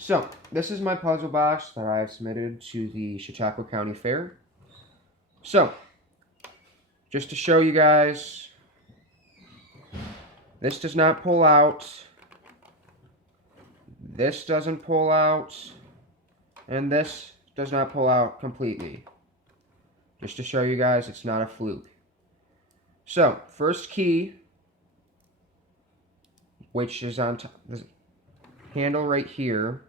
So, this is my puzzle box that I have submitted to the Chautauqua County Fair. So, just to show you guys, this does not pull out, this doesn't pull out, and this does not pull out completely. Just to show you guys it's not a fluke. So, first key, which is on top, the handle right here,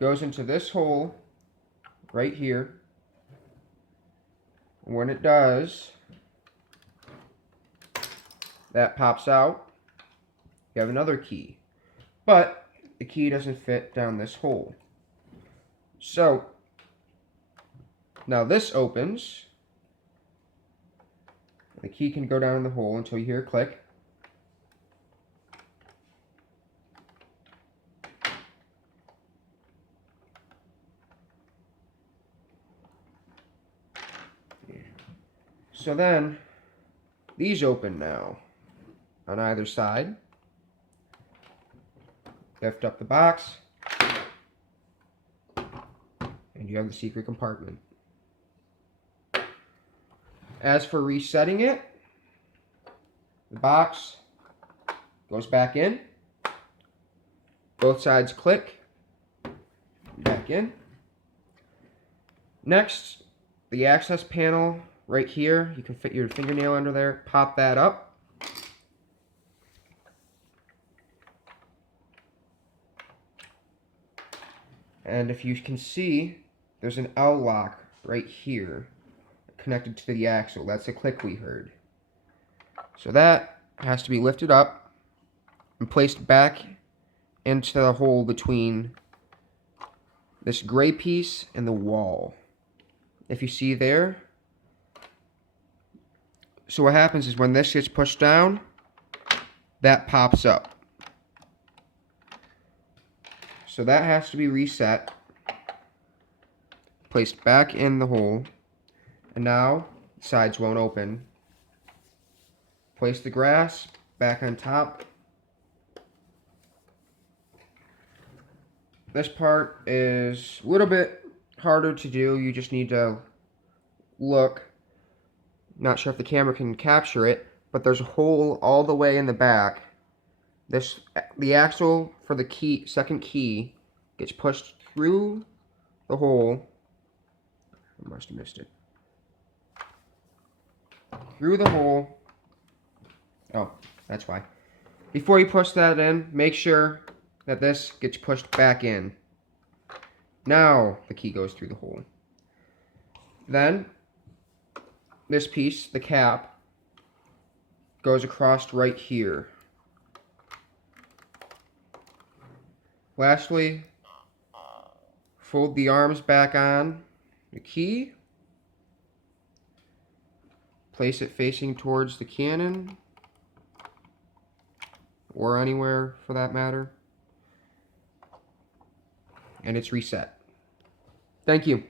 goes into this hole right here. When it does, that pops out. You have another key, but the key doesn't fit down this hole. So now this opens. The key can go down in the hole until you hear a click. So then, these open now on either side. Lift up the box, and you have the secret compartment. As for resetting it, the box goes back in. Both sides click, back in. Next, the access panel right here, you can fit your fingernail under there, pop that up. And if you can see, there's an L lock right here connected to the axle. That's the click we heard. So that has to be lifted up and placed back into the hole between this gray piece and the wall. If you see there, so what happens is when this gets pushed down, that pops up. So that has to be reset, placed back in the hole, and now the sides won't open. Place the grass back on top. This part is a little bit harder to do. You just need to look. Not sure if the camera can capture it, but there's a hole all the way in the back. The axle for the key, second key, gets pushed through the hole. I must have missed it. Through the hole. Oh, that's why. Before you push that in, make sure that this gets pushed back in. Now the key goes through the hole. Then this piece, the cap, goes across right here. Lastly, fold the arms back on the key. Place it facing towards the cannon, or anywhere for that matter. And it's reset. Thank you.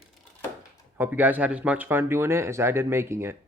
Hope you guys had as much fun doing it as I did making it.